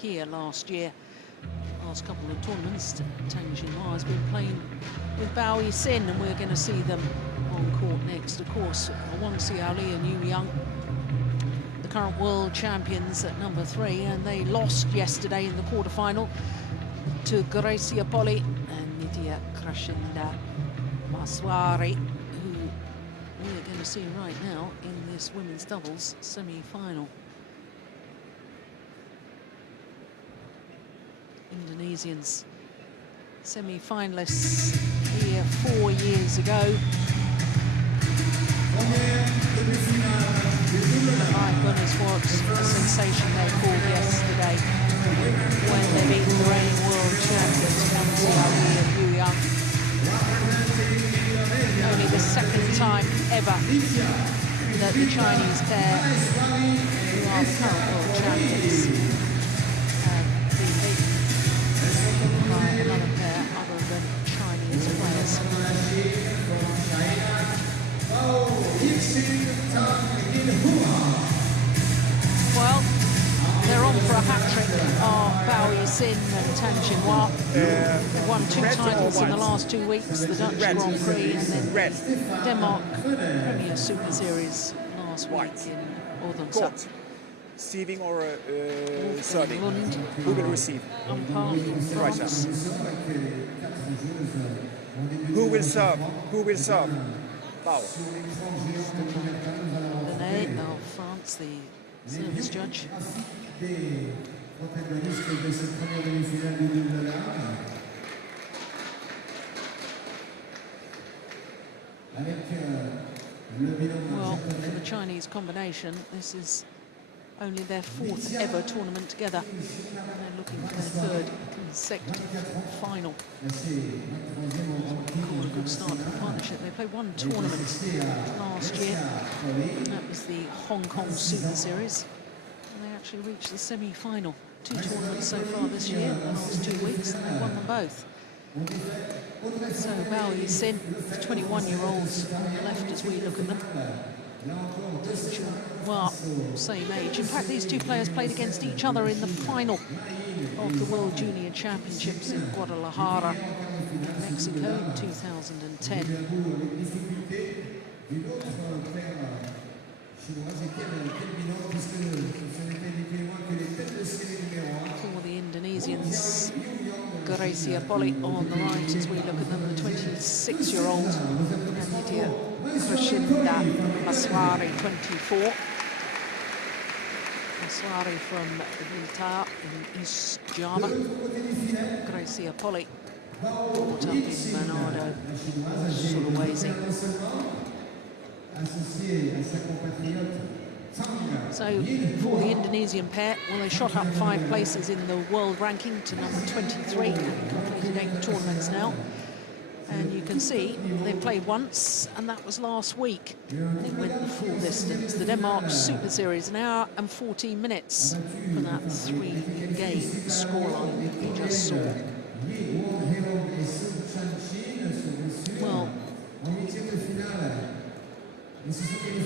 here last year. Last couple of tournaments, Tang Jinhua has been playing with Yixin, and we're going to see them on court next. Of course, Xiaoli and Yu Yang, the current world champions at number 3, and they lost yesterday in the quarterfinal to Greysia Polii and Nitya Krishinda Maheswari, who we're going to see right now in this women's doubles semi-final. Indonesians, semi-finalists here 4 years ago. My goodness, what a sensation they called yesterday when they beat the reigning world champions, Xiaoli and Yu Yang. Only the second time ever that the Chinese pair, who are the current world champions, by another pair other than Chinese players. Well, they're on for a hat-trick, are Yixin and Tang Jinhua. They've won 2 titles in the last 2 weeks, the Dutch Grand Prix and then the Denmark Premier Super Series last week in Odense. Receiving or serving? Who will receive? Right. Who will serve? Who will serve? Bow. Stade of France, the service judge. Well, for the Chinese combination, this is only their 4th ever tournament together, and they're looking for their 3rd consecutive final. A good start to the partnership. They played 1 tournament last year, that was the Hong Kong Super Series, and they actually reached the semi-final. 2 tournaments so far this year, in the last 2 weeks, and they won them both. So Yixin, the 21-year-olds on the left as we look at them. Well, same age. In fact, these 2 players played against each other in the final of the World Junior Championships in Guadalajara, Mexico in 2010. For the Indonesians, Greysia Polii on the right as we look at them, the 26-year-old, and Nitya Krishinda Maheswari, 24. Maheswari from Blitar in East Java. Greysia Polii brought up in Manado, Sulawesi. So for the Indonesian pair, well, they shot up 5 places in the world ranking to number 23, completed 8 tournaments now. And you can see they played once, and that was last week. They went the full distance. The Denmark Super Series, 1 hour and 14 minutes for that 3-game scoreline you just saw. Well, the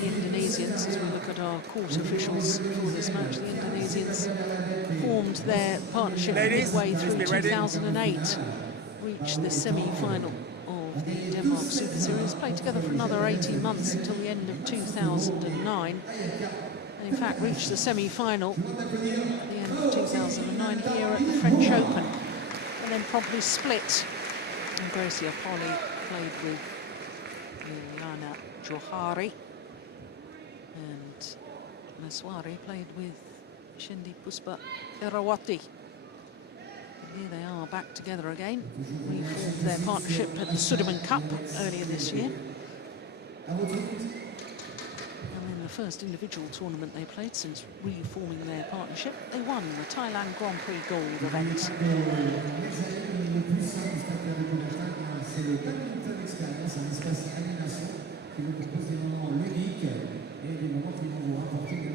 Indonesians, as we look at our court officials for this match, the Indonesians formed their partnership midway through 2008, reached the semi-final of the Denmark Super Series, played together for another 18 months until the end of 2009, and in fact reached the semi-final at the end of 2009 here at the French Open, and then promptly split. And Greysia Polii played with Liliana Johari, and Maheswari played with Shindi Puspa Irawati. Here they are back together again. Reformed their partnership at the Sudirman Cup earlier this year. And in the first individual tournament they played since reforming their partnership, they won the Thailand Grand Prix Gold event.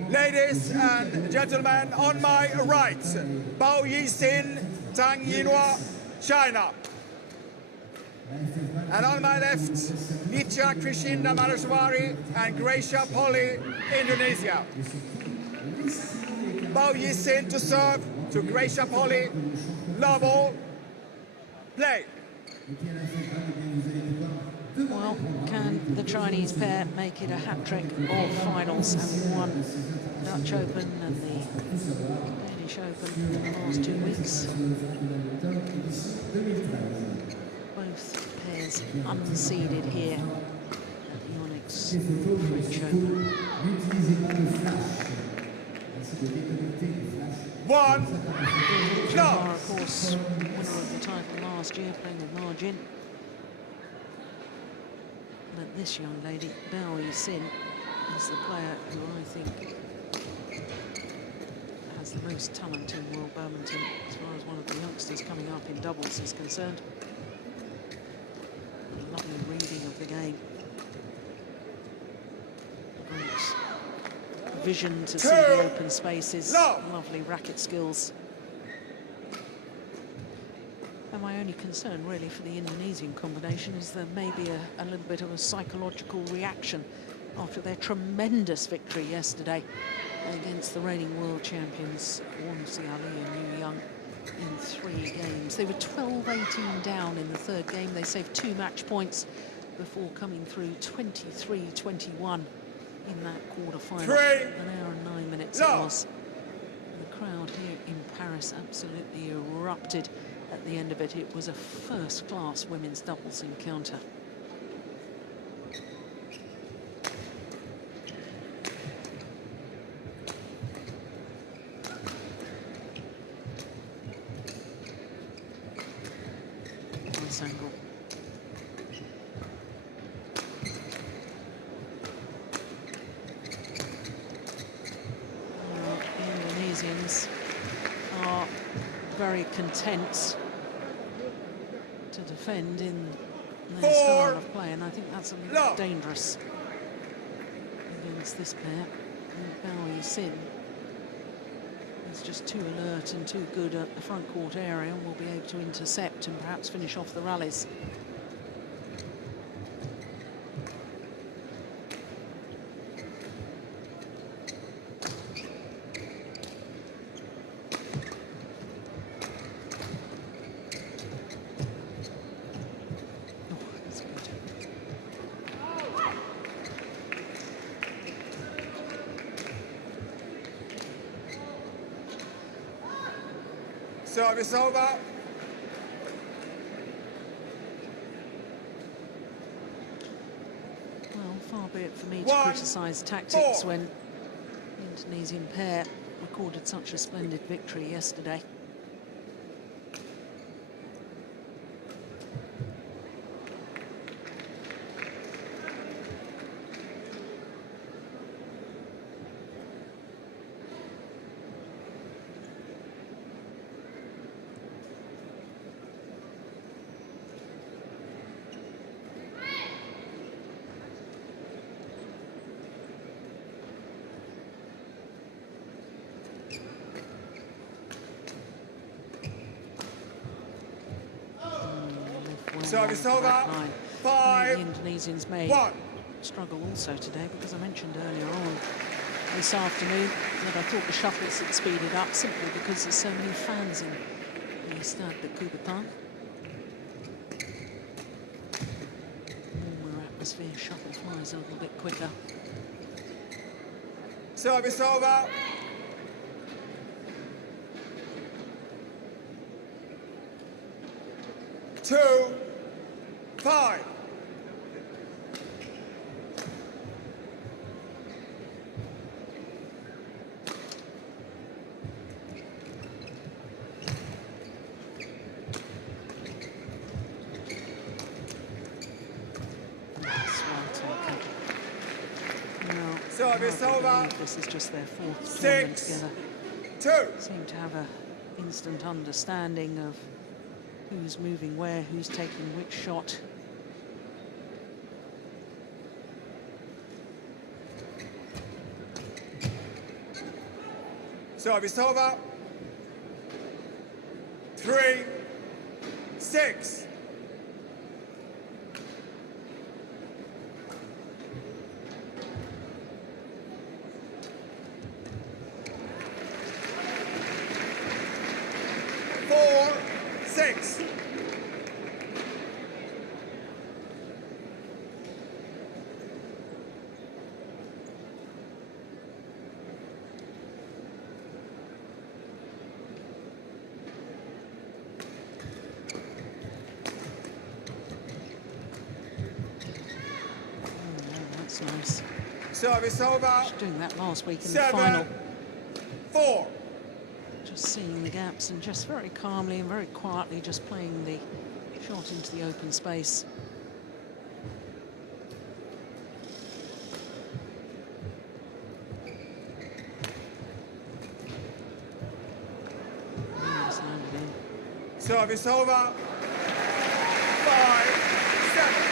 Ladies and gentlemen, on my right, Yixin, Tang Jinhua, China. And on my left, Nitya Krishinda Maheswari and Greysia Polii, Indonesia. Yixin to serve, to G.Polii. Love all. Play. Well, can the Chinese pair make it a hat-trick of finals, having won the Dutch Open and the Danish Open in the last 2 weeks? Both pairs unseeded here at the Yonex French Open. Jinhua, of course, winner of the title last year, playing with margin. But this young lady, Yixin, is the player who I think has the most talent in world badminton as far as one of the youngsters coming up in doubles is concerned. A lovely reading of the game. Great vision to see the open spaces, lovely racket skills. And my only concern really for the Indonesian combination is there may be a little bit of a psychological reaction after their tremendous victory yesterday against the reigning world champions OSIM and Yu Young in 3 games. They were 12-18 down in the 3rd game. They saved 2 match points before coming through 23-21 in that quarter-final. 1 hour and 9 minutes it was. The crowd here in Paris absolutely erupted at the end of it. It was a first-class women's doubles encounter. Nice angle. The Indonesians are very content to defend in their style of play, and I think that's a little dangerous against this pair. Yixin is just too alert and too good at the front court area and will be able to intercept and perhaps finish off the rallies. Service over. Well, far be it for me to criticise tactics when the Indonesian pair recorded such a splendid victory yesterday. Service over. 5. The Indonesians may struggle also today, because I mentioned earlier on this afternoon that I thought the shuttles had speeded up simply because there's so many fans in the Stade de Coubertin. Warmer atmosphere, shuttle flies a little bit quicker. Service over. Two. 5. Service over. This is just their 4th tournament together. 2. Seem to have an instant understanding of who's moving where, who's taking which shot. Service over. 3. 6. 6. Nice. Service over. Just doing that last week in the final. 7-4. Just seeing the gaps and just very calmly and very quietly just playing the shot into the open space. Service over. 5-7.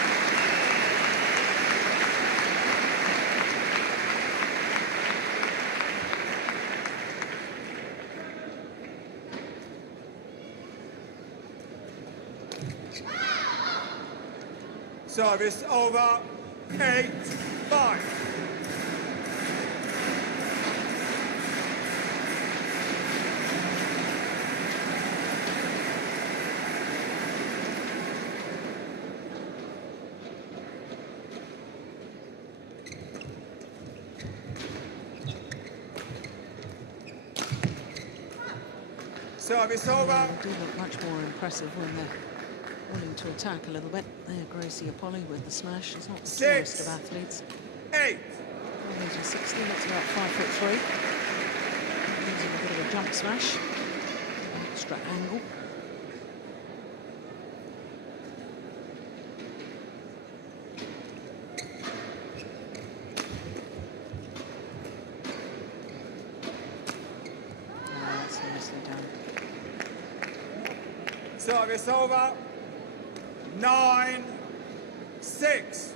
Service over, 8-5. Service over. They do look much more impressive when they're willing to attack a little bit. There, G.Polii with the smash. It's not the slowest of athletes. 8. 160, that's about 5'3". Using a bit of a jump smash. An extra angle. That's nicely done. Service over. 9-6.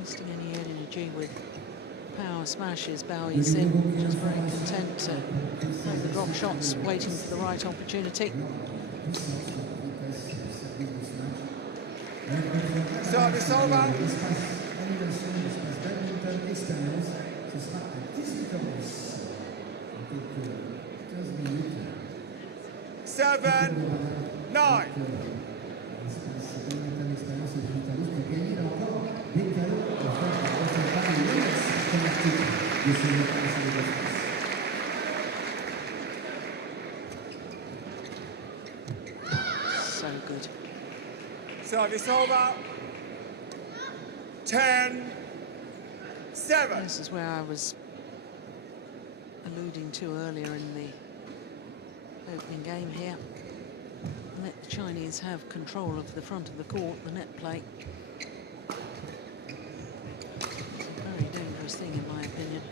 Wasting any energy with power smashes. Yixin just very content to have the drop shots, waiting for the right opportunity. Service over. 7-9. So good. Service over. 10-7. This is where I was alluding to earlier in the opening game here. Let the Chinese have control of the front of the court, the net play. It's a very dangerous thing, in my opinion.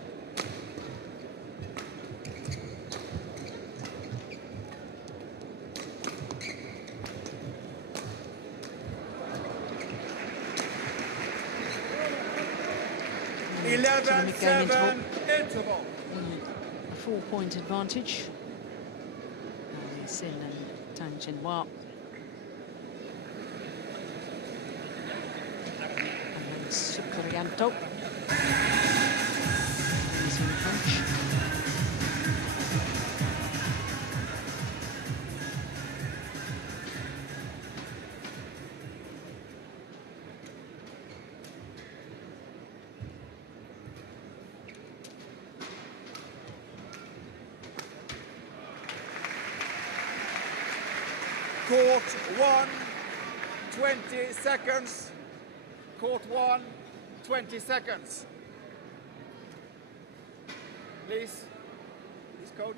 To the mid-game interval. A 4-point advantage. Yixin and Tang Jinhua. And then Coubertin. He's in French. Court 1, 20 seconds. Court 1, 20 seconds. Please, coach.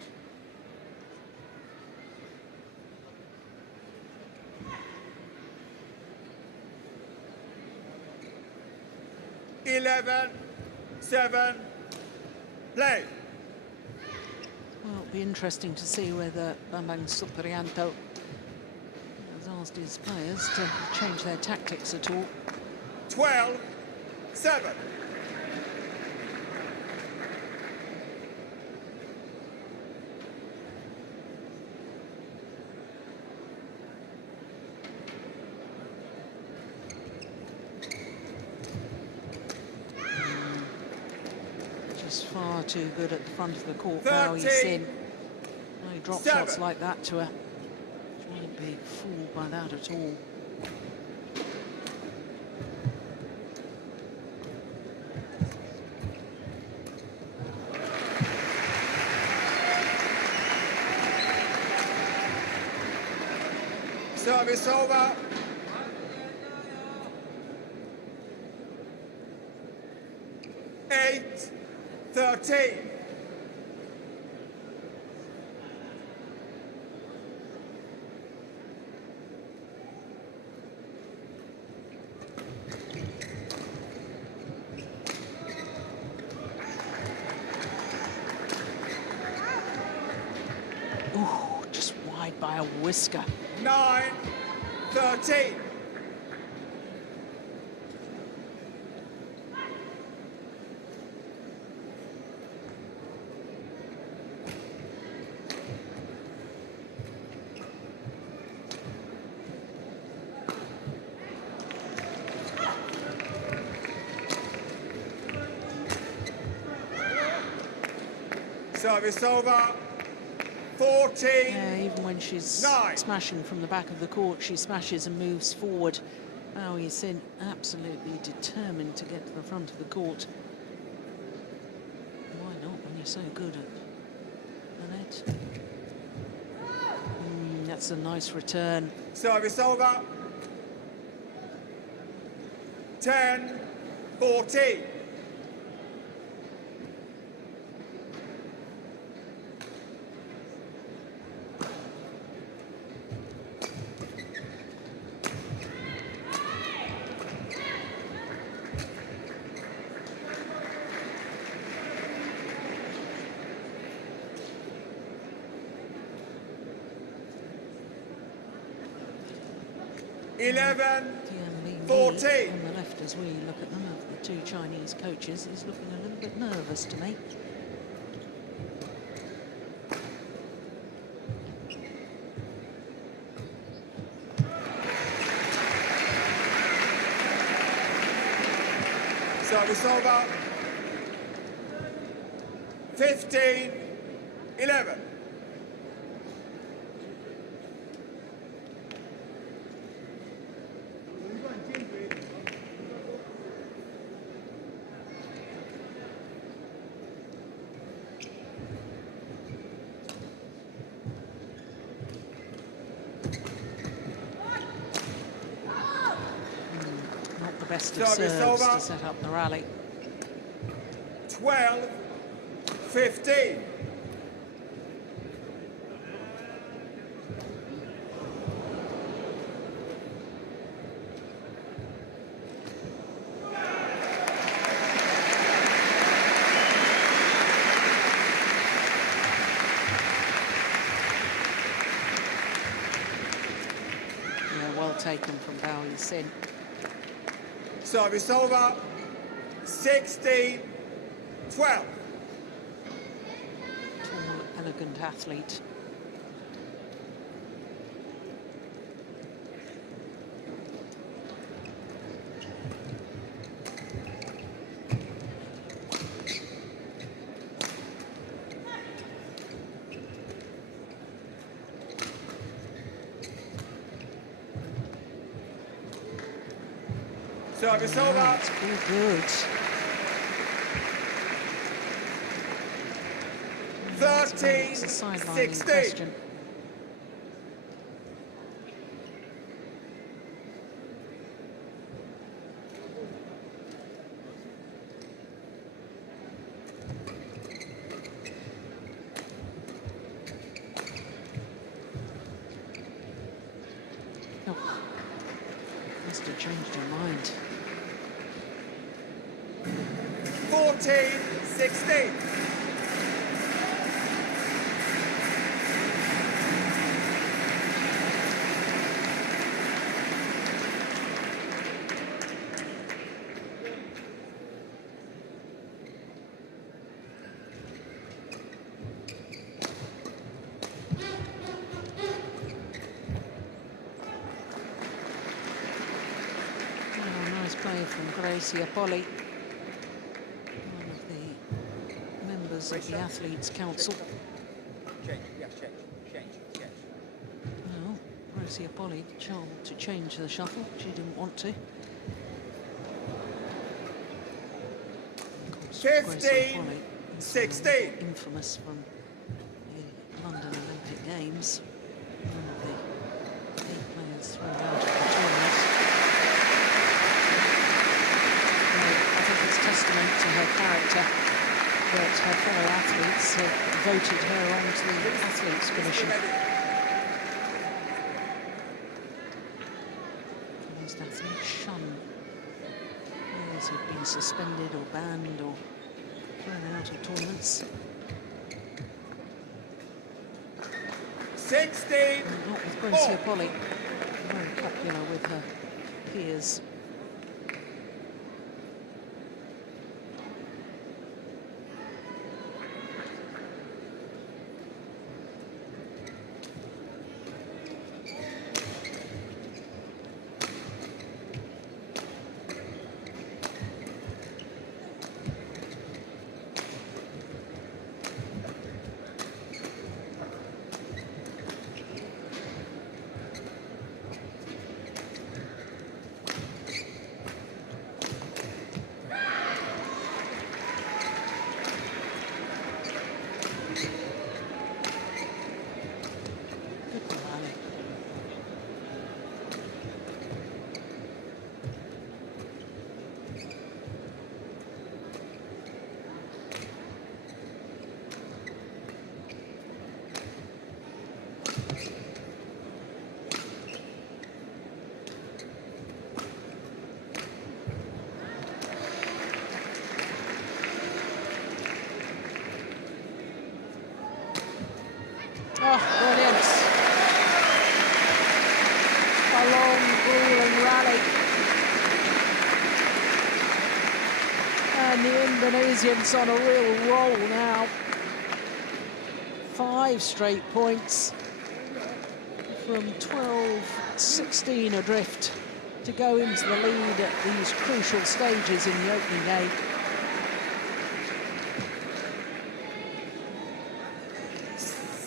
Eleven, 7, play. Well, it'll be interesting to see whether Coubertin asked his players to change their tactics at all. 12-7. Just far too good at the front of the court now, Yixin. No drop shots like that to her. She won't be fooled by that at all. Service over. Eight, 13. Ooh, just wide by a whisker. 9-13. Service over. 14. Yeah, even when she's smashing from the back of the court, she smashes and moves forward. Now Yixin absolutely determined to get to the front of the court. Why not when you're so good at the net? That's a nice return. Service over. 10-14. Tian 14. On the left, as we look at them, of the two Chinese coaches, is looking a little bit nervous to me. Service over. 15-11. Best of serves to set up the rally. 12-15. Yeah, well taken from Yixin. Service over. 16-12. Tall, elegant athlete. Service over. It's all good. 13-16. Oh, must have changed her mind. 14-16. play from G.Polii, one of the members of the Athletes' Council. Change, yeah, change. Well, G.Polii told to change the shuffle. She didn't want to. 15, 16. Infamous from the London Olympic Games. One of the 8 players thrown out of the tournament. I think it's testament to her character that her fellow athletes have voted her onto the Athletes Commission. For most athletes shun players who've been suspended or banned or thrown out of tournaments. 16. Not with G.Polii, very popular with her peers. Oh, brilliant. A long, grueling rally. And the Indonesians on a real roll now. 5 straight points from 12-16 adrift to go into the lead at these crucial stages in the opening game.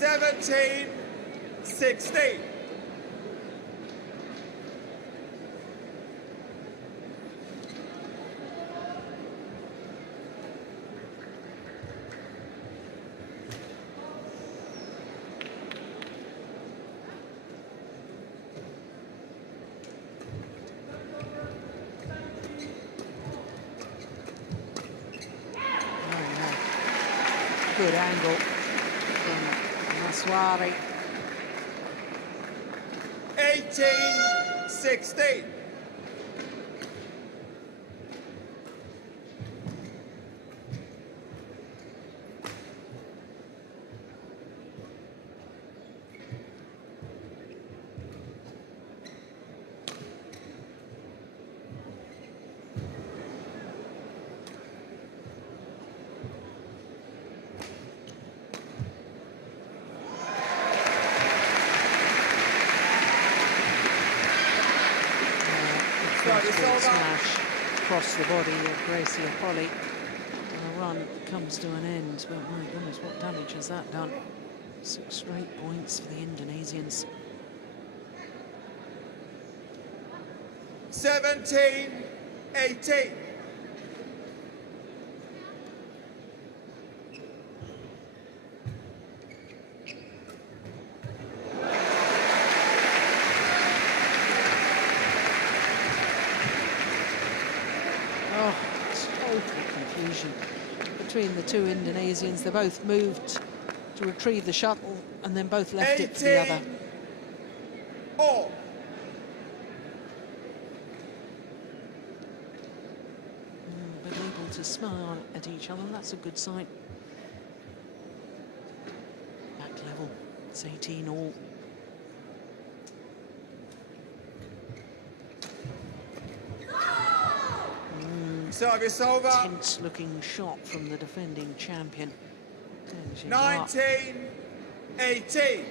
17, 16. Good angle from Maheswari. 18, 16. Smash across the body of G.Polii. And the run comes to an end. But my goodness, what damage has that done? 6 straight points for the Indonesians. 17, 18. Between the two Indonesians, they both moved to retrieve the shuttle and then both left it for the other. All. But able to smile at each other, that's a good sign. Back level, it's 18 all. Service over. Tense looking shot from the defending champion. 19, 18.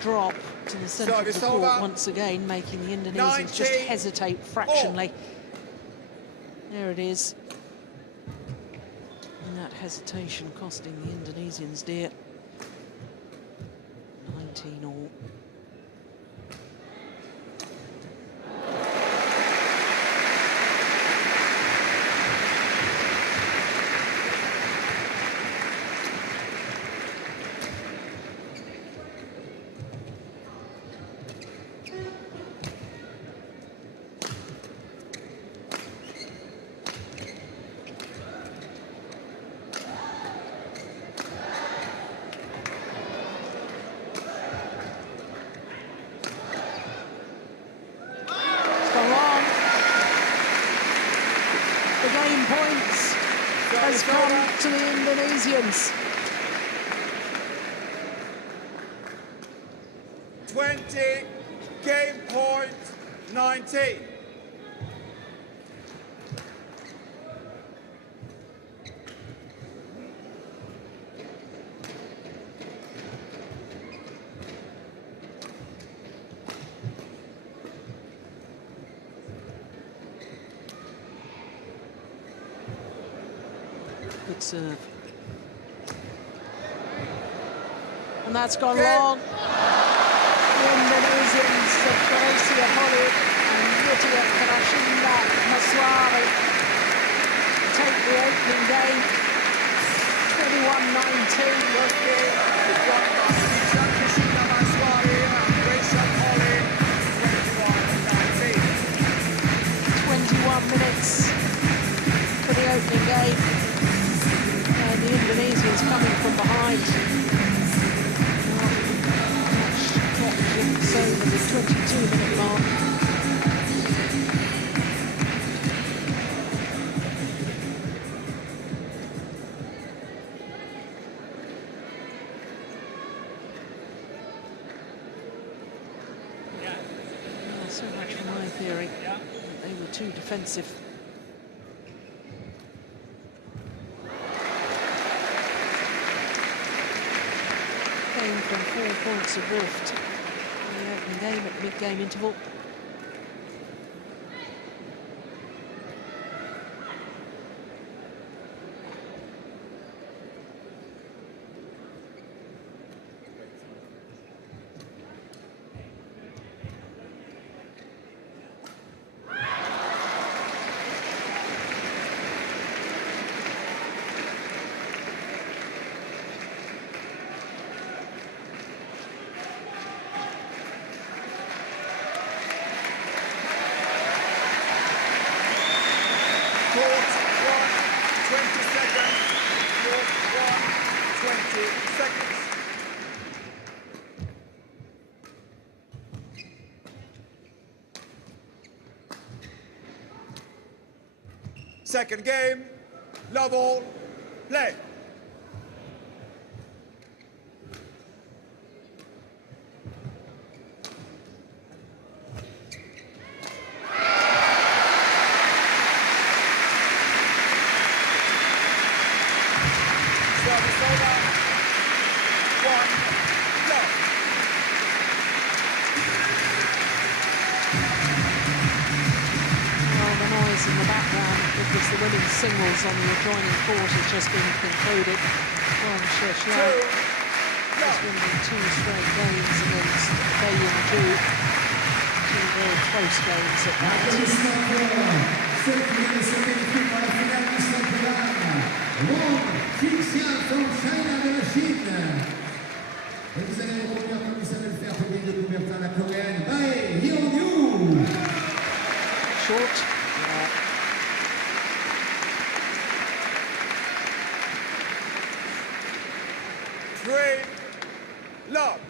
drop to the centre of the court once again, making the Indonesians just hesitate fractionally. There it is. And that hesitation costing the Indonesians dear. 19-all. Has come to the Indonesians. 20, game point 19. Good serve. And that's gone long. The Indonesians of G.Polii and Nitya Krishinda Maheswari take the opening game. 21-19. Krishinda Maheswari and G.Polii, 21-19. 21 minutes for the opening game. And the Indonesians coming from behind. Match clock jumps over the 22-minute mark. So much for my theory. They were too defensive. From 4 points adrift in the opening game at mid-game interval. Second game, love all, play. Service over. 1, love. In the background because the women's singles on the adjoining court has just been concluded. Sheshia is winning 2 straight games against Beiying-ju. 2 very close games at that. Short. Love.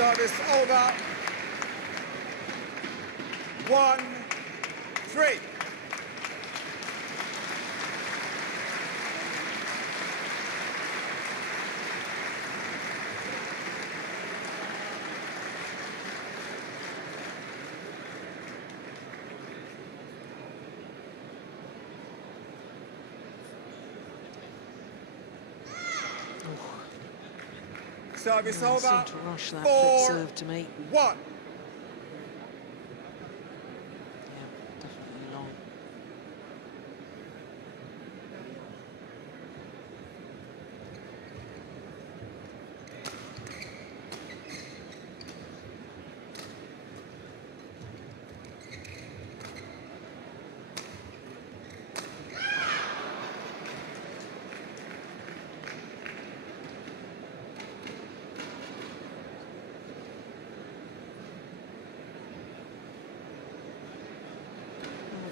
Service over. 1-3. Service over. Seemed to rush that flick serve to me. 4-1. Yeah, definitely long.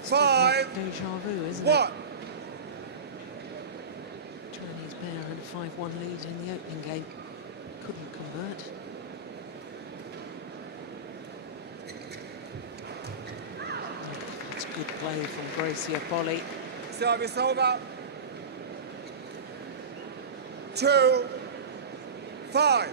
Five. Deja vu, isn't it? Chinese pair had a 5-1 lead in the opening game. Couldn't convert. That's good play from G.Polii. Service over. 2-5.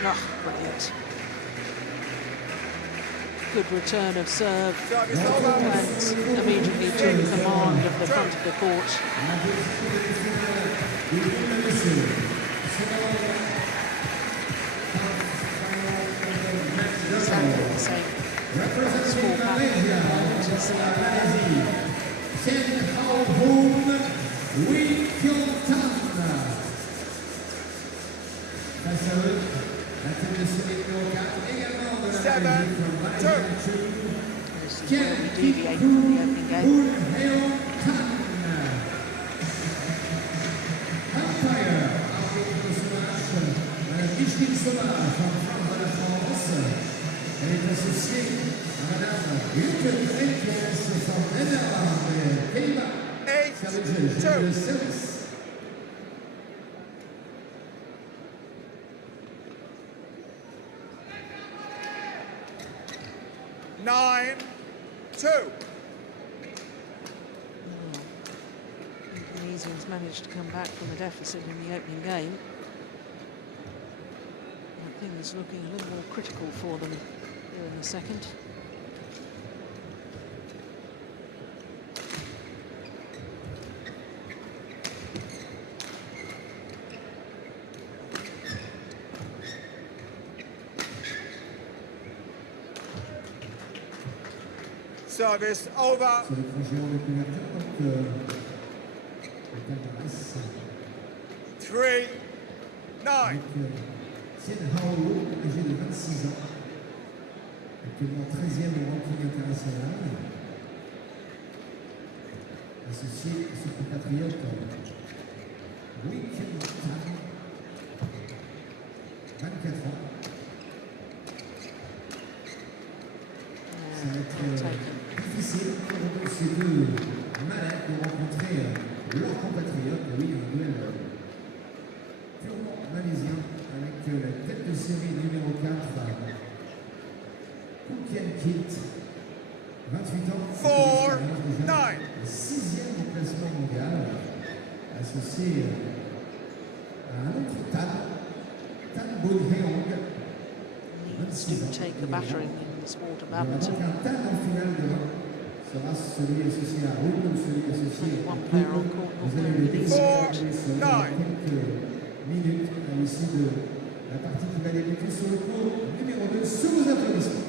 Oh, brilliant. Good return of serve and immediately took command of the front of the court. Exactly the same score pattern as the This is where we deviate from the opening game. Elle est associée à Madame N.K.Maheswari from Netherlands, Pays-Bas. Service. 9-2. Indonesians managed to come back from a deficit in the opening game. I think it's looking a little more critical for them here in the second. Service over. 3-9. Jinhua, âgé de 26 ans, actuellement 13e au ranking international, associé à son compatriote Yixin, 24 ans. Ça va être difficile pour ces deux malades de rencontrer leurs compatriotes. Oui, un duel purement malaisien avec la tête de série numéro 4, Coubertin, 28 ans, 4-9. 6e au classement mondial, associé à un autre Tang, Needs to take a battering in the sport of un badminton. Tang en finale demain sera celui associé à Roule ou celui associé à One player on court, Vous not allez one le release. découvrir quelques minutes aussi de la partie qui va débuter sur le cours numéro 2 sous vos applaudissements.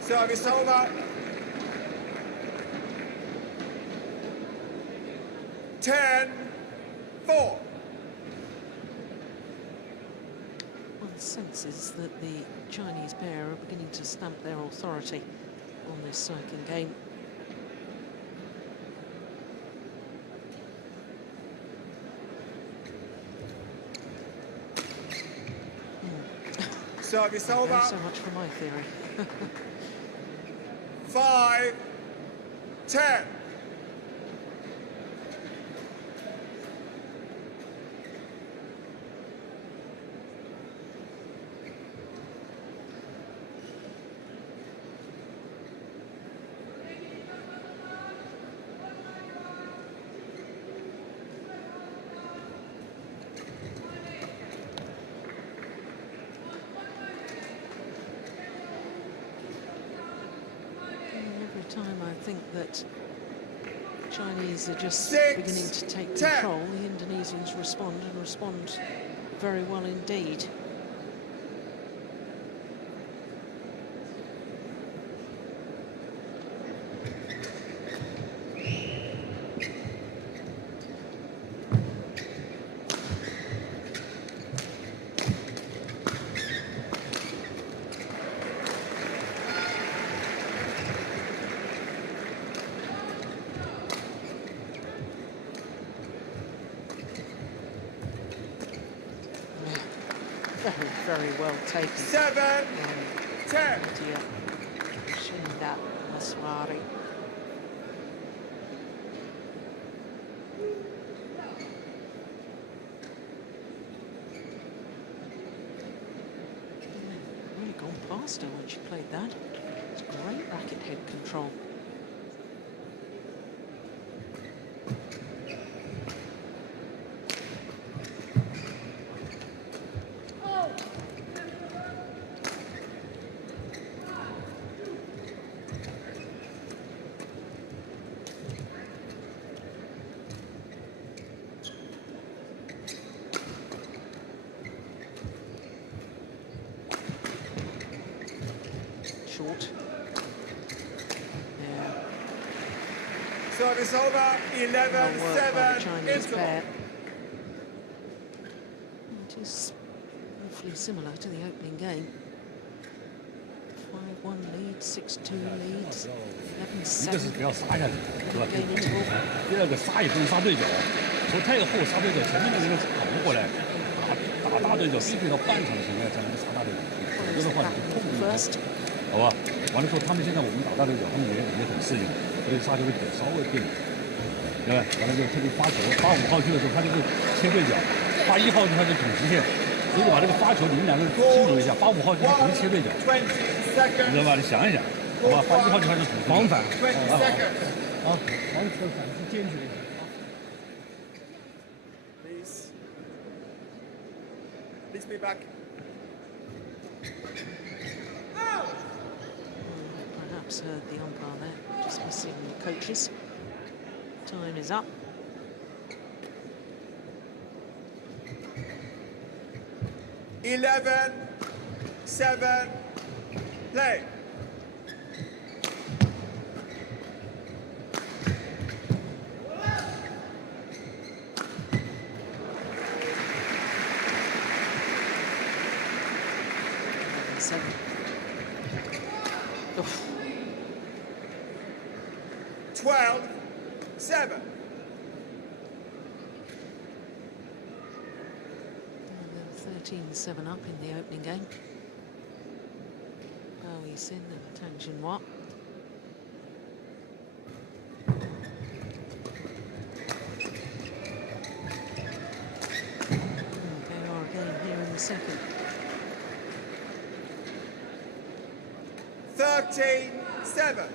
Service over. 10-4. senses that the Chinese pair are beginning to stamp their authority on this second game. Service over. So much for my theory. 5-10. Time I think that Chinese are just 6, beginning to take 10. control, the Indonesians respond and respond very well indeed. Very well taken. 7-10. Nitya, N.K.Maheswari. Really gone past her when she played that. It's great racket head control. Short. Yeah. Service over. 11-7. Chinese pair. It is awfully similar to the opening game. 5-1 lead, 6-2 leads, 11-7. 一个是不要杀下去，是吧？ Game interval. 第二个杀也不能杀对角，球太后杀对角，前面那个人跑不过来，打大对角必须到半场的情况下才能杀大对角，否则的话你就碰不赢他，好吧？完了之后，他们现在我们打大对角，他们也很适应，所以杀球的点稍微变了，对吧？完了就特别发球，发5号去的时候他就是切对角，发1号去他就捅直线，所以把这个发球你们两个人清楚一下，发5号去他肯定切对角，你知道吧？你想一想，好吧？发1号去他就捅往返，啊，往反是坚决一点。 Please be back. Perhaps heard the umpire there, just missing the coaches. Time is up. Eleven, 7, play. Seven. Oof. 12-7. 13-7 up in the opening game. Yixin and Tang Jinhua. They are again here in the second. 13-7.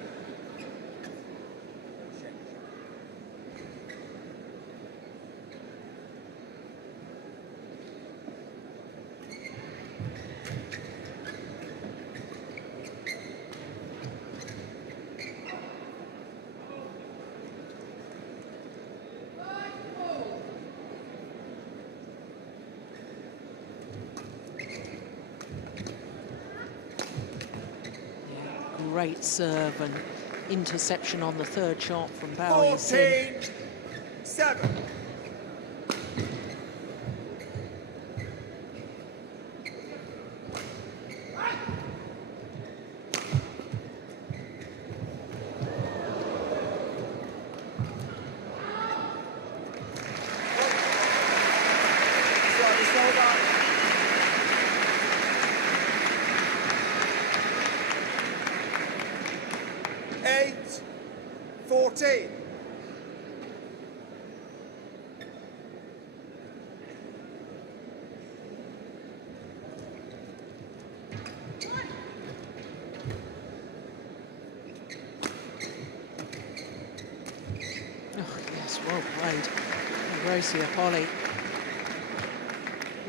Great serve and interception on the third shot from Yixin. 14-7. That's well played. Greysia, Polii.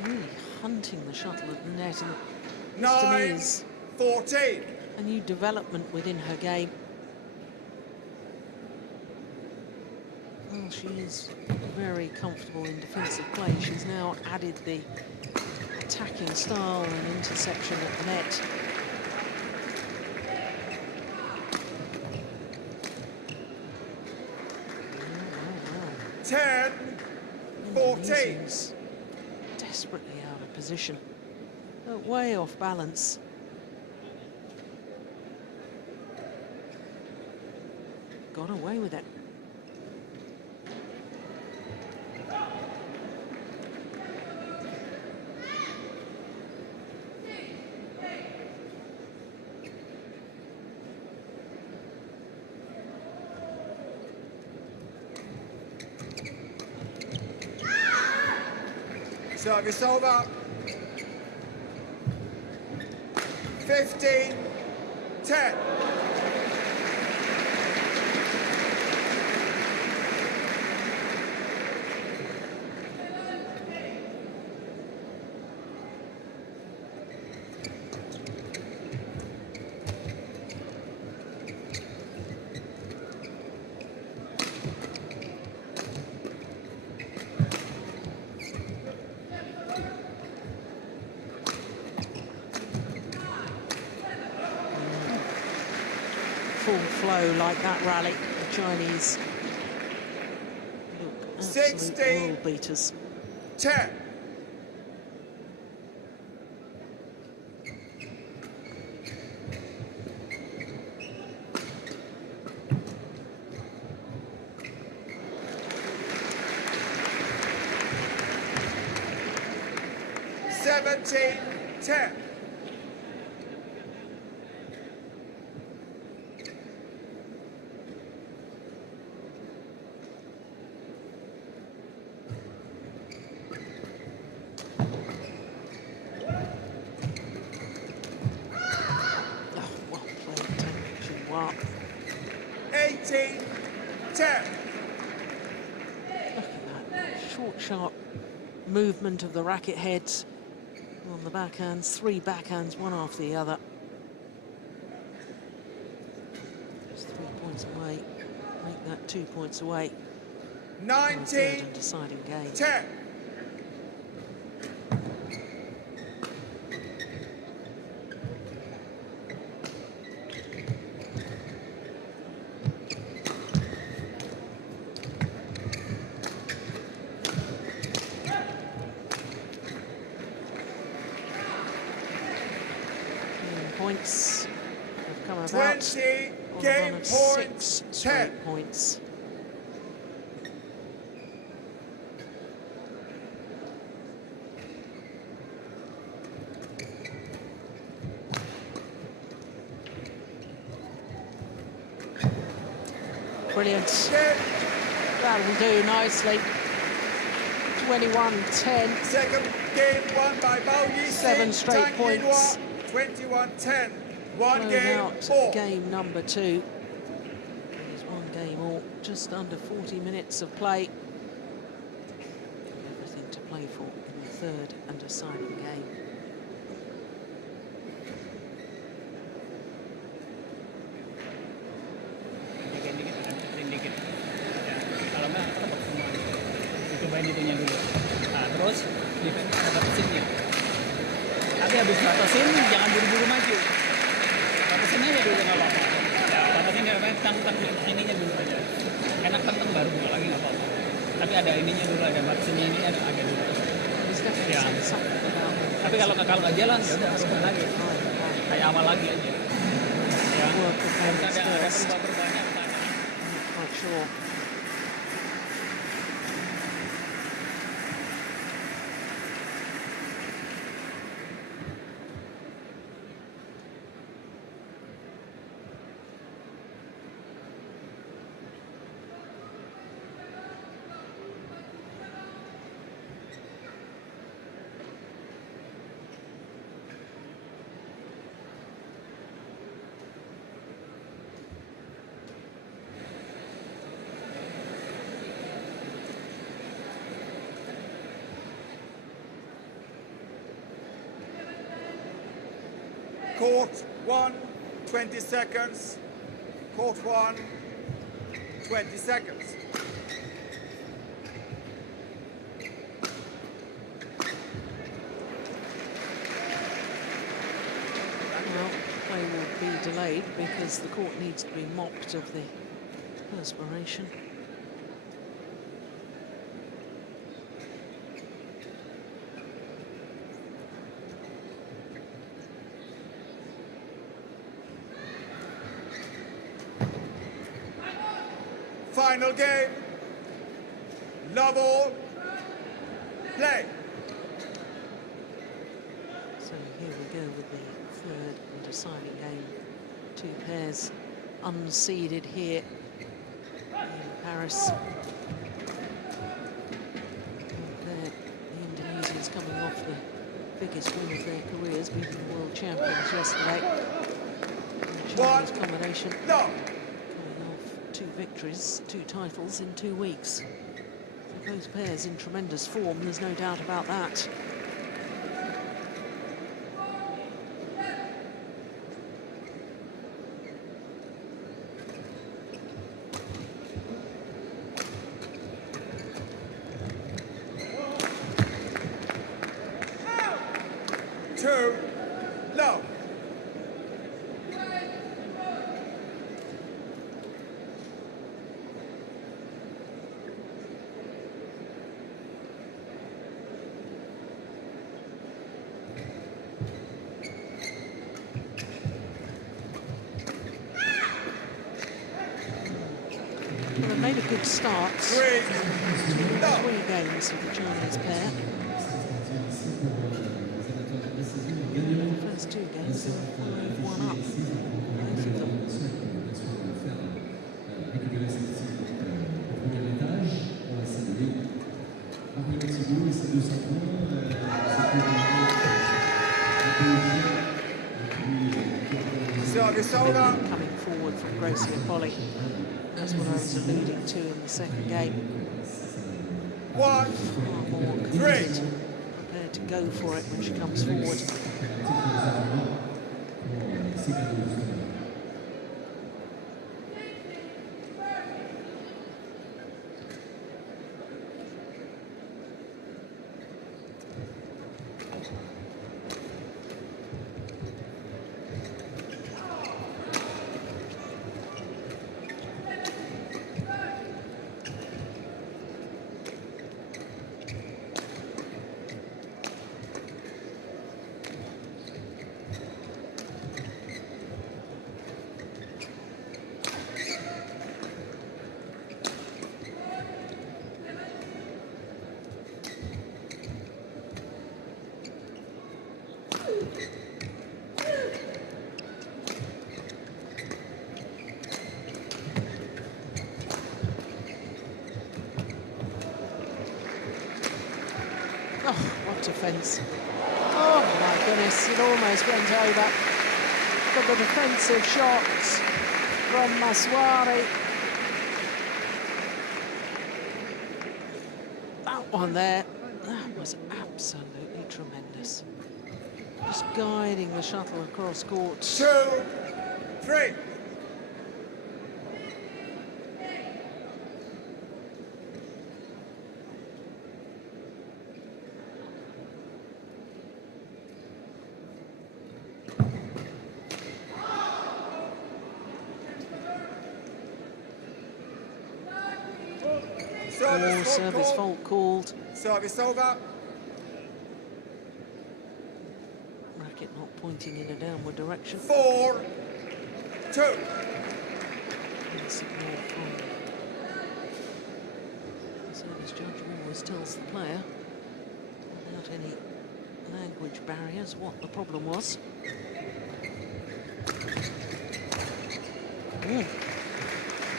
Really hunting the shuttle at the net, and this to me is 9-14. a new development within her game. Well, she is very comfortable in defensive play. She's now added the attacking style and interception at the net. Wow. 10-14. Desperately out of position. Way off balance. Got away with it. Service over. 15-10. Full flow like that rally. The Chinese look absolute 16. world beaters. 10. Seventeen, 10. Well played, Jinhua. 18-10. Look at that short, sharp movement of the racket heads on the backhands. 3 backhands, one after the other. Just 3 points away. Make that 2 points away. In the third 19-10. and deciding game. Points have come about 20, on a game run of points, 6 10. straight points. Brilliant. 10. That'll do nicely. 21-10. Second game won by Yixin. 7 straight Tang, points. Jinhua, 21-10. One Close game out all. game number 2. It is 1 game all. Just under 40 minutes of play. Everything to play for in the third and deciding game. Dikit. Ya, kalau nggak tetap semua. Dicobain itunya dulu. Nah, terus defense batasinnya. Tapi habis batasin jangan buru-buru maju. Batasin aja dulu nggak apa-apa. Ya, batasin nggak apa-apa. Tang ininya dulu aja. Enak tang baru buka lagi nggak apa-apa. Tapi ada ininya dulu, ada batasinnya ini ada dulu. Ya. Tapi kalau nggak jalan ya udah harus lagi. Kayak awal lagi aja. Ya. Harus ada perubahan-perubahannya. Not sure. Court 1, 20 seconds. Court 1, 20 seconds. Well, play will be delayed because the court needs to be mopped of the perspiration. Final game. Love all. Play. So here we go with the third and deciding game. Two pairs unseeded here in Paris. And the Indonesians coming off the biggest win of their careers, beating the world champions yesterday. The Chinese combination No. coming off 2 victories, 2 titles in 2 weeks. So both pairs in tremendous form, there's no doubt about that. No. Well, they made a good start. 3. No. 3 games with the Chinese pair. The first 2 games, they were 5-1 up, both of them. Service over. Coming forward from G.Polii. That's what I was alluding to in the second game. 1, Far more 3. committed, prepared to go for it when she comes forward. Oh, what defence. Oh my goodness, it almost went over. But the defensive shots from Maheswari. That one there, that was absolutely tremendous. Just guiding the shuttle across court. 2, 3. Service fault called. Service over. Racket not pointing in a downward direction. 4, 2. And signal from the service judge always tells the player, without any language barriers, what the problem was.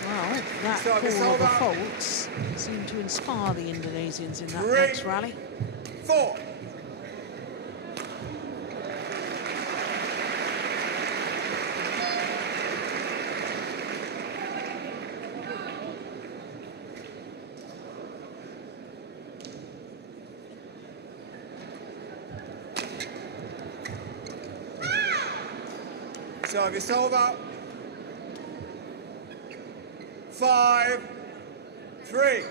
Well, that call of the faults seemed to inspire the Indonesians in that next rally. 4. Service over. 5-3.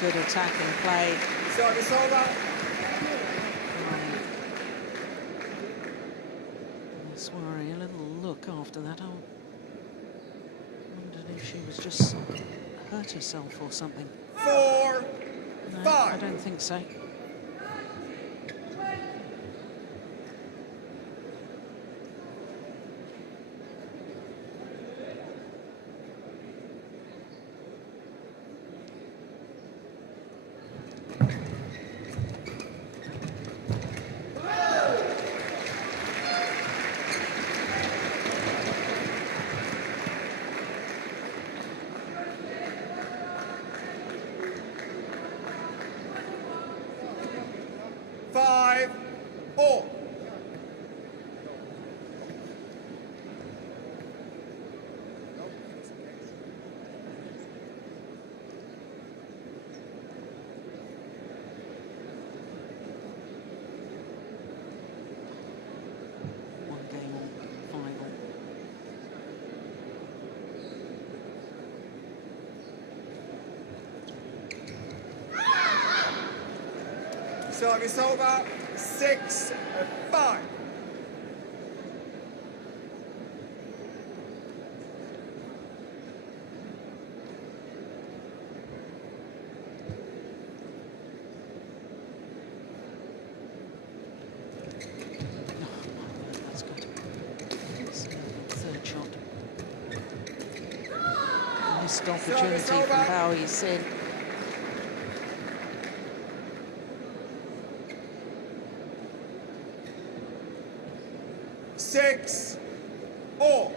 Good attacking play. Service over. Maheswari, a little look after that. I wondered if she was just hurt herself or something. 4-5. No, I don't think so. Service over. 6-5. That's good. Third shot. Missed opportunity from Yixin. 6-4.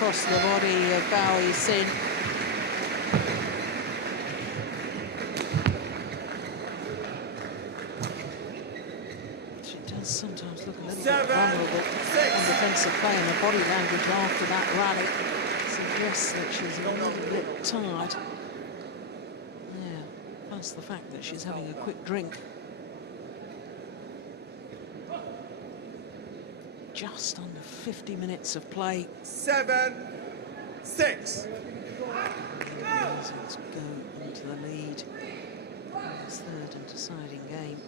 Across the body of Yixin. She does sometimes look a little bit vulnerable on defensive play, and her body language after that rally suggests that she's a little bit tired. Yeah, plus the fact that she's having a quick drink. Just under 50 minutes of play. 7-6. Let's go into the lead. This third and deciding game.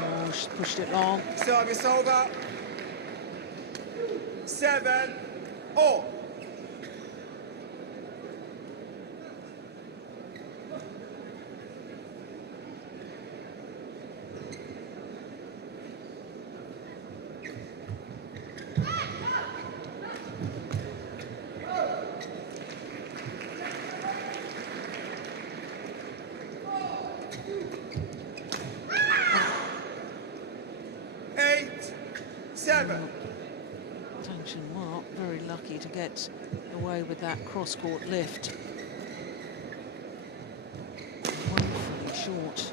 Oh, she's pushed it long. Service over. 7-all. Jinhua very lucky to get away with that cross-court lift. Woefully short.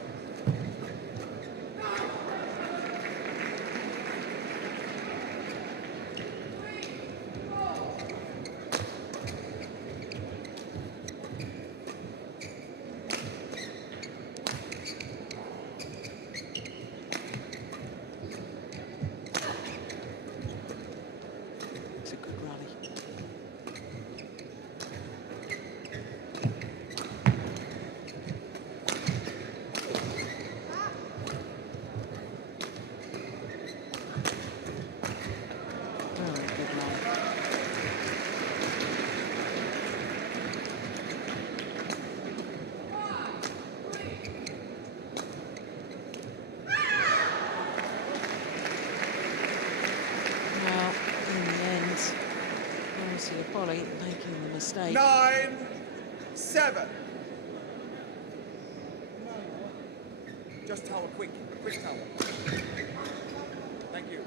Stade. 9-7. Just towel, quick towel. Thank you.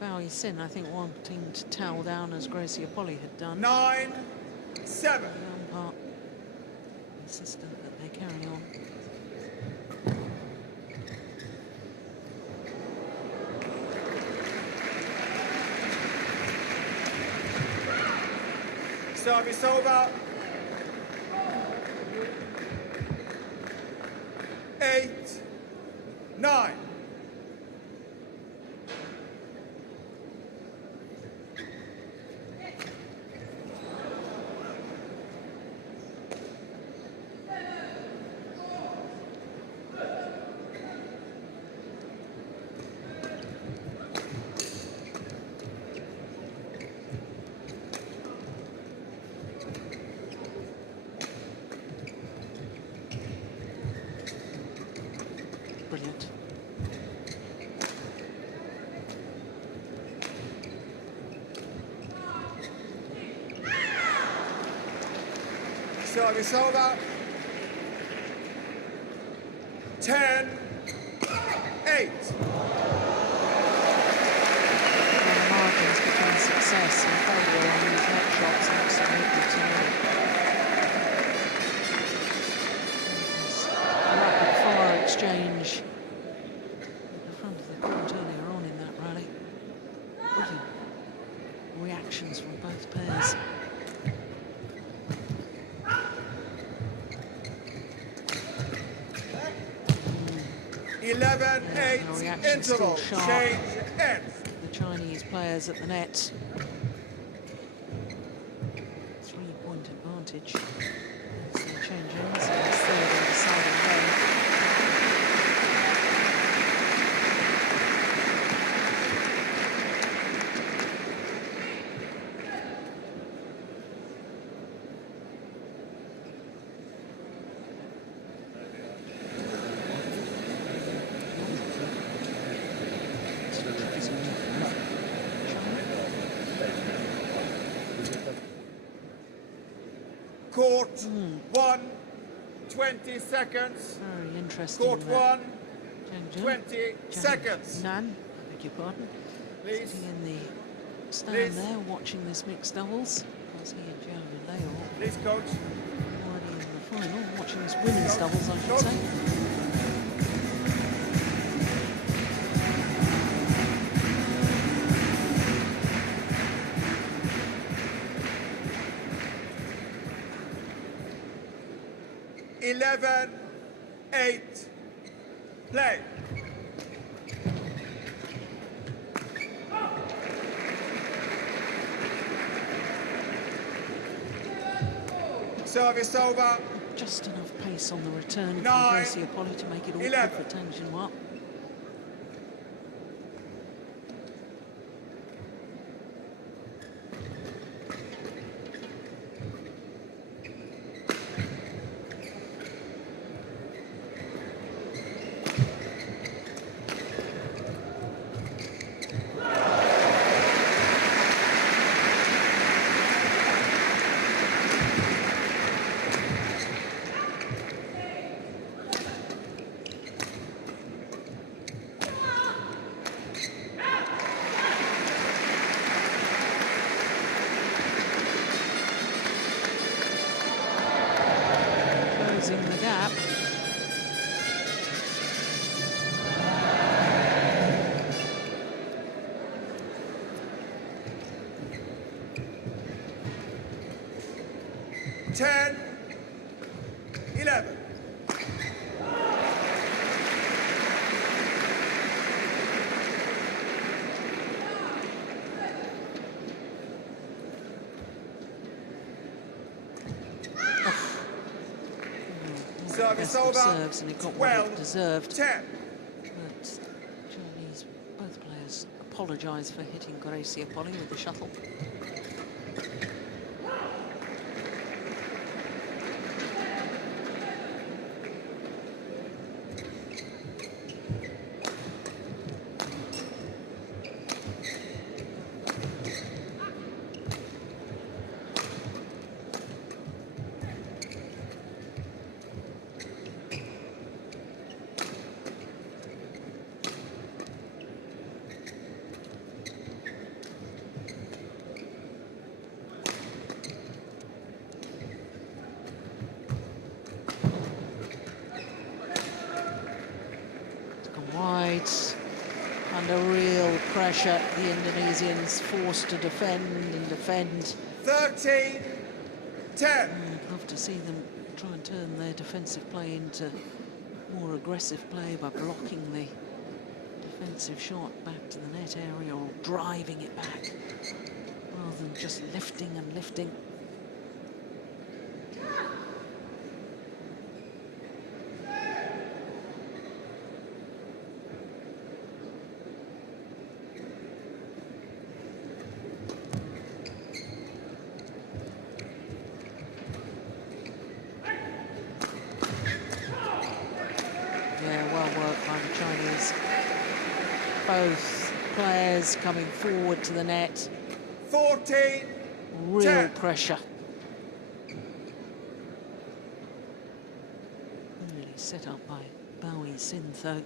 Yixin, I think, wanting to towel down as G.Polii had done. 9-7. Part insistent that they carry on. Service over. 8-9. Brilliant. Service over. 10-8. The margins between success and failure on these net shots are absolutely tiny. Rapid fire exchange at the front of the court earlier on in that rally. Brilliant reactions from both pairs. 11-8 interval. Change ends. The Chinese players at the net. 3-point advantage. As they change ends, it's third on the deciding game. Court 1, 20 seconds. Very interesting. Court 1, 20 seconds. Nan, I beg your pardon. Please. Sitting in the stand Please. there, watching this mixed doubles. As he and Leo Please, coach. already in the final, watching this women's doubles, I should say. Eleven, 8, play. Service over. Just enough pace on the return from 9, G.Polii to make it awkward 11. for Tang Jinhua. Closing the gap. Ten, 11. Service over. Serves, and it got what 12, it deserved. 10. But Chinese, both players apologise for hitting G.Polii with the shuttle. pressure. The Indonesians forced to defend and defend. 13-10. I'd love to see them try and turn their defensive play into more aggressive play by blocking the defensive shot back to the net area or driving it back rather than just lifting and lifting. Both players coming forward to the net. 14-10. Real pressure. Really set up by Yixin though.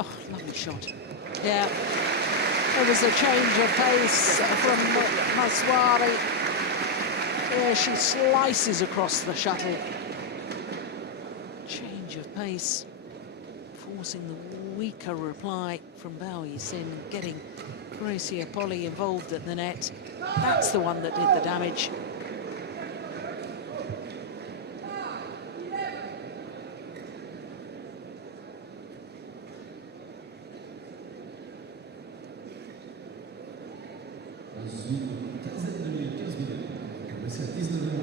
Oh, lovely shot. Yeah, there was a change of pace from Maheswari. Yeah, she slices across the shuttle. Change of pace, forcing the weaker reply from Yixin, getting G.Polii involved at the net. That's the one that did the damage. Dans une quinzaine de minutes, 15 minutes. C'est à 19h.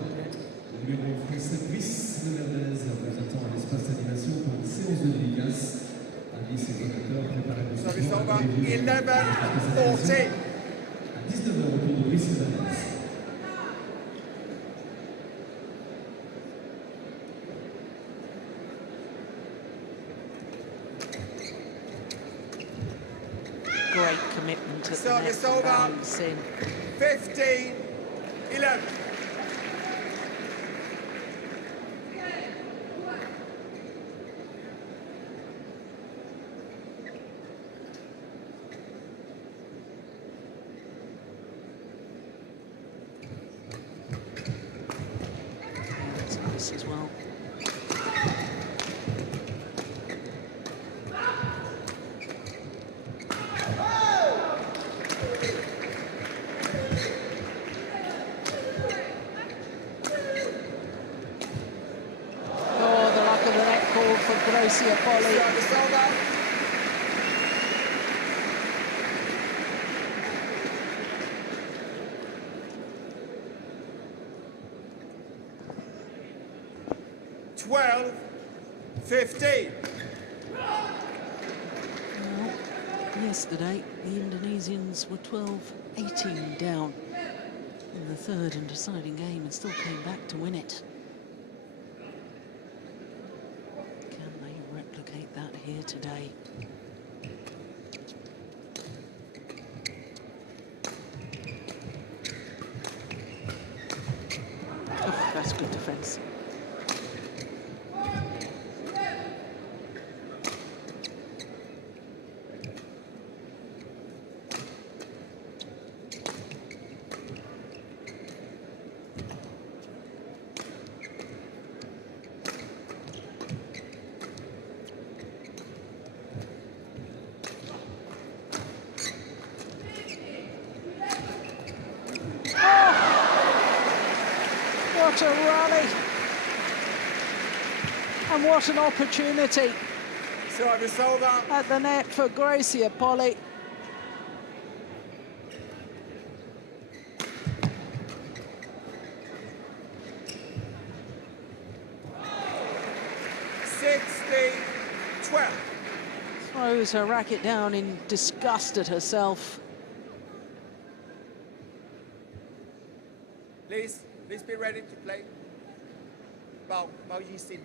Le numéro français Prisme vous attend à l'espace d'animation pour une séance de dédicace. Avis ses donateurs, préparez vos Service supports. over. 11-14. À 19h, autour de Prisme. Great commitment at the net Service from over. Yixin. 15-11. That's nice as well. For G.Polii. Service over. Well, 15. Well, yesterday, the Indonesians were 12-18 down in the third and deciding game and still came back to win it. Can they replicate that here today? Oh, that's good defense. What a rally. And what an opportunity Service over. at the net for Greysia. 16-12. Throws her racket down in disgust at herself. Please be ready to play. Bao Yixin.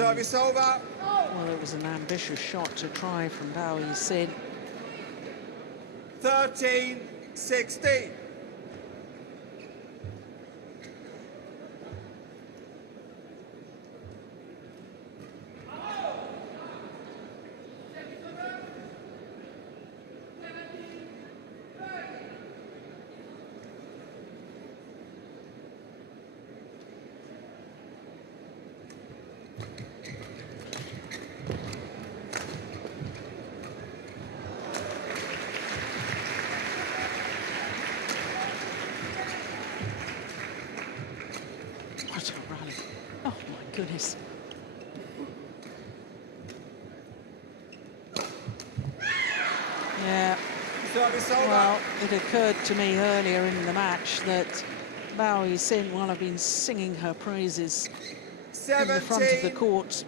Service over. Well, it was an ambitious shot to try from Bao Yixin. 13-16. What a rally. Oh, my goodness. Yeah, Service over. well, it occurred to me earlier in the match that Bao Yixin, while I've been singing her praises in the front of the court,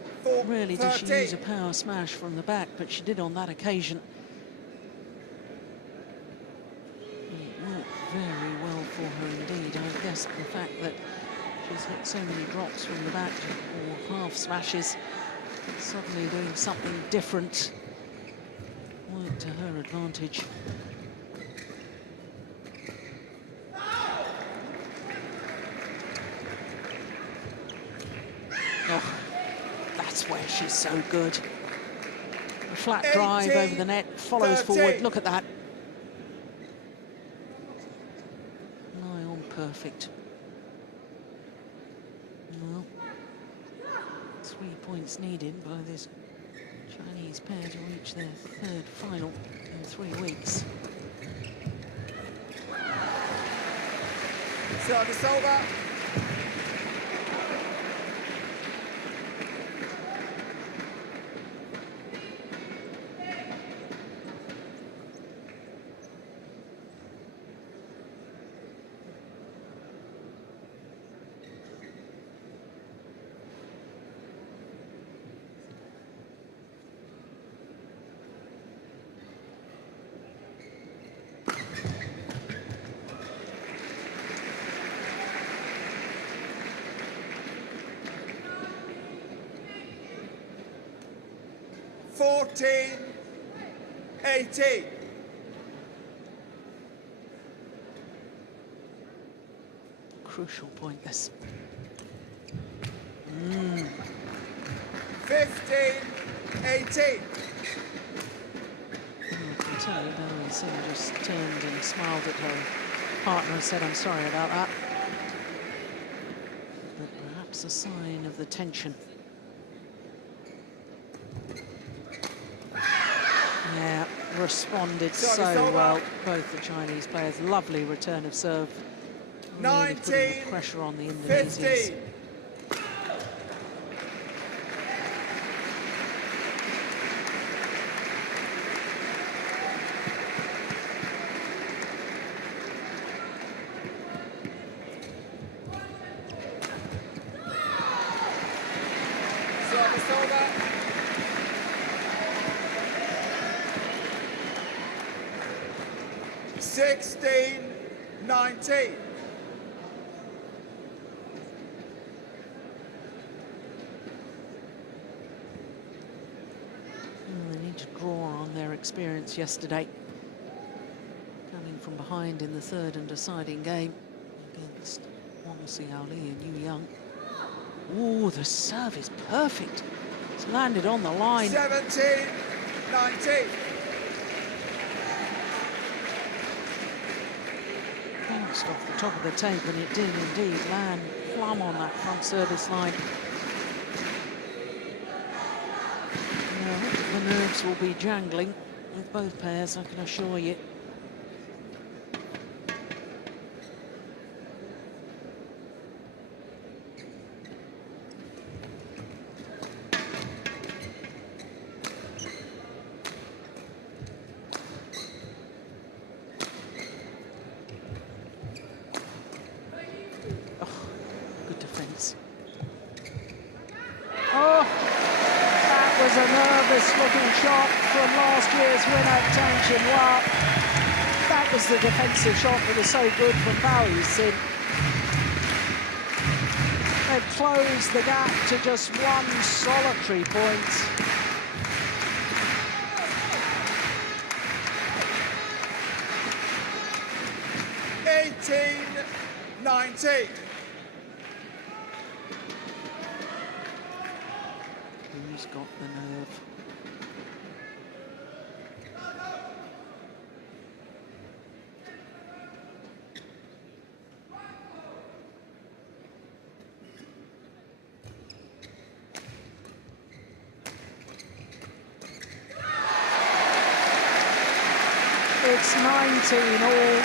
really did she use a power smash from the back, but she did on that occasion. It worked very well for her indeed. I guess the fact that she's hit so many drops from the back or half smashes, suddenly doing something different worked to her advantage. Oh, that's where she's so good. A flat drive over the net, follows forward. Look at that. Nigh on perfect. Well, 3 points needed by this Chinese pair to reach their third final in 3 weeks. Service over. Fourteen, 18. Crucial point, this. 15, 18. I can tell you, Bao Yixin just turned and smiled at her partner and said, "I'm sorry about that." But perhaps a sign of the tension. Yeah, responded so well, both the Chinese players. Lovely return of serve. Really putting the pressure on the Indonesians. 15. Service over. 16-19. They need to draw on their experience yesterday, coming from behind in the third and deciding game against Xiaoli and Yu Young. Oh, the serve is perfect. It's landed on the line. 17-19. Bounced off the top of the tape, and it did indeed land plumb on that front service line. Now, the nerves will be jangling with both pairs, I can assure you. Looking shot from last year's winner, Tang Jinhua. That was the defensive shot that was so good from Bao Yixin. they've closed the gap to just one solitary point. Who's got the nerve? It's 19 all.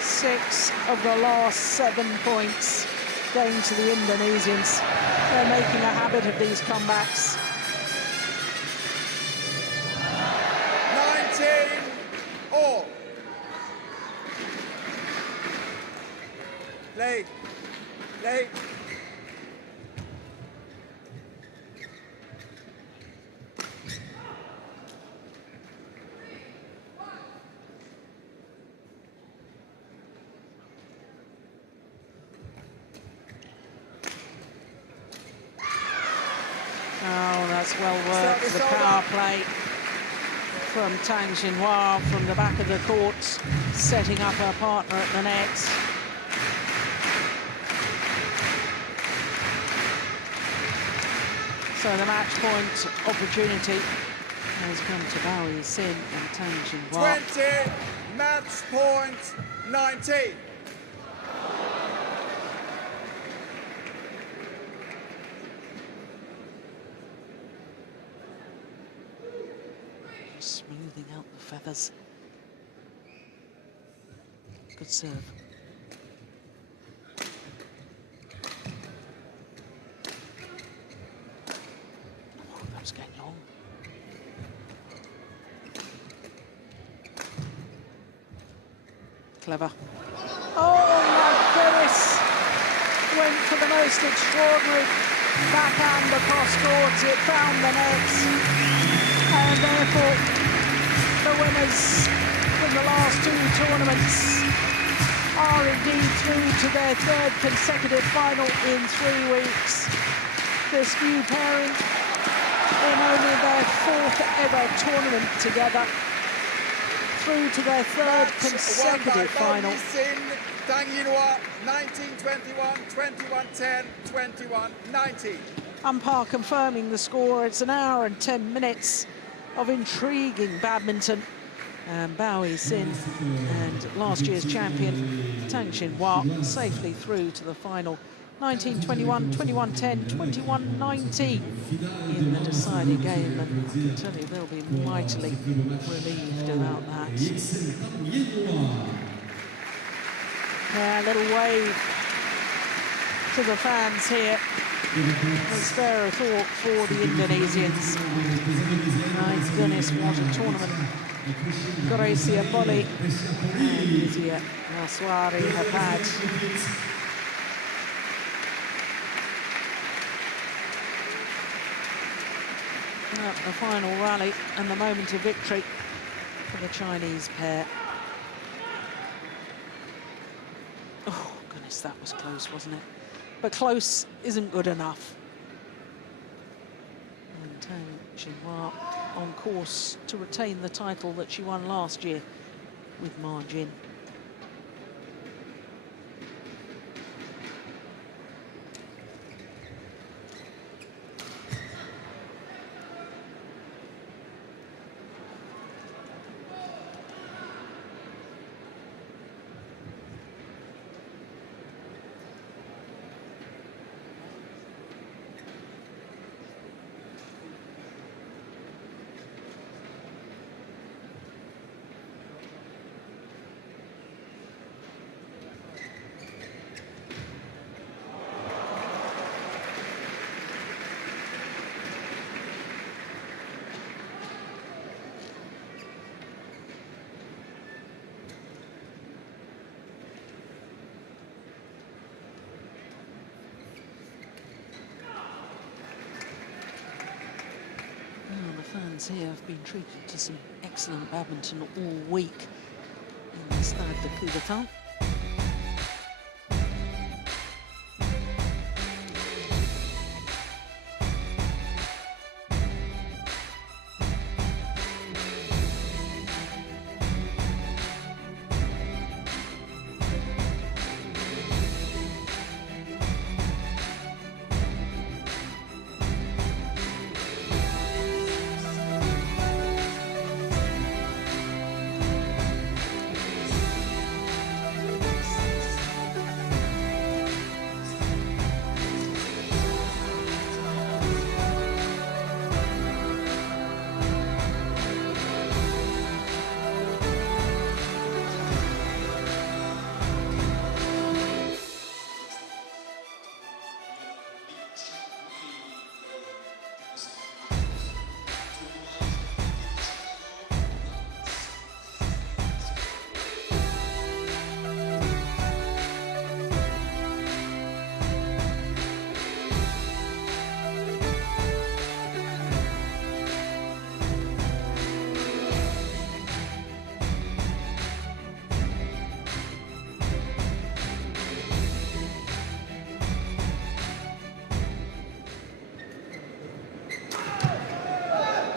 Six of the last 7 points going to the Indonesians. They're making a habit of these comebacks. 19 all. Late. Oh, that's well worked. The power play from Tang Jinhua from the back of the court, setting up her partner at the net. So the match point opportunity has come to Yixin and Tang Jinhua. 20, match point 19. Smoothing out the feathers. Good serve. Oh, that was getting long. Clever. Oh my goodness! Went for the most extraordinary backhand across court. It found the net. And therefore, the winners from the last 2 tournaments are indeed through to their 3rd consecutive final in 3 weeks. This new pairing in only their 4th ever tournament together, through to their 3rd consecutive final. Tang Jinhua, 19-21, 21-10, 21-19. Umpire confirming the score. It's an hour and 10 minutes of intriguing badminton. Yixin and last year's champion Tang Jinhua safely through to the final. 19-21, 21-10, 21-19 in the deciding game, and I can tell you they'll be mightily relieved about that. Yeah, a little wave to the fans here. A spare a thought for the Indonesians. My goodness, what a tournament Greysia, G.Polii and N.K.Maheswari have had. The final rally and the moment of victory for the Chinese pair. Oh, goodness, that was close, wasn't it? But close isn't good enough. And Tang Jinhua on course to retain the title that she won last year with margin. Fans here have been treated to some excellent badminton all week. in the Stade de Coubertin.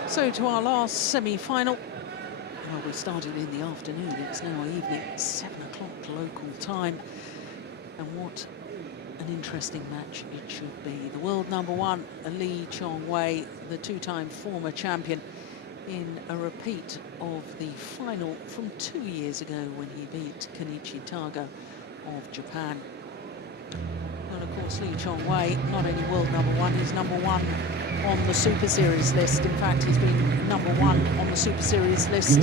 So to our last semi-final. Well, we started in the afternoon, it's now evening, 7 o'clock local time. And what an interesting match it should be. The world #1, Lee Chong-wei, the two-time former champion, in a repeat of the final from 2 years ago when he beat Kenichi Taga of Japan. Well, of course, Lee Chong-wei, not only world #1, he's #1 on the Super Series list. In fact, he's been #1 on the Super Series list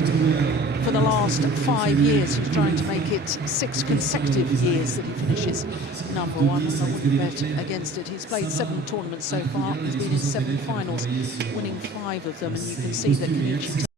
for the last 5 years. He's trying to make it 6 consecutive years that he finishes #1, and I wouldn't bet against it. He's played 7 tournaments so far. He's been in 7 finals, winning 5 of them, and you can see that Kenichi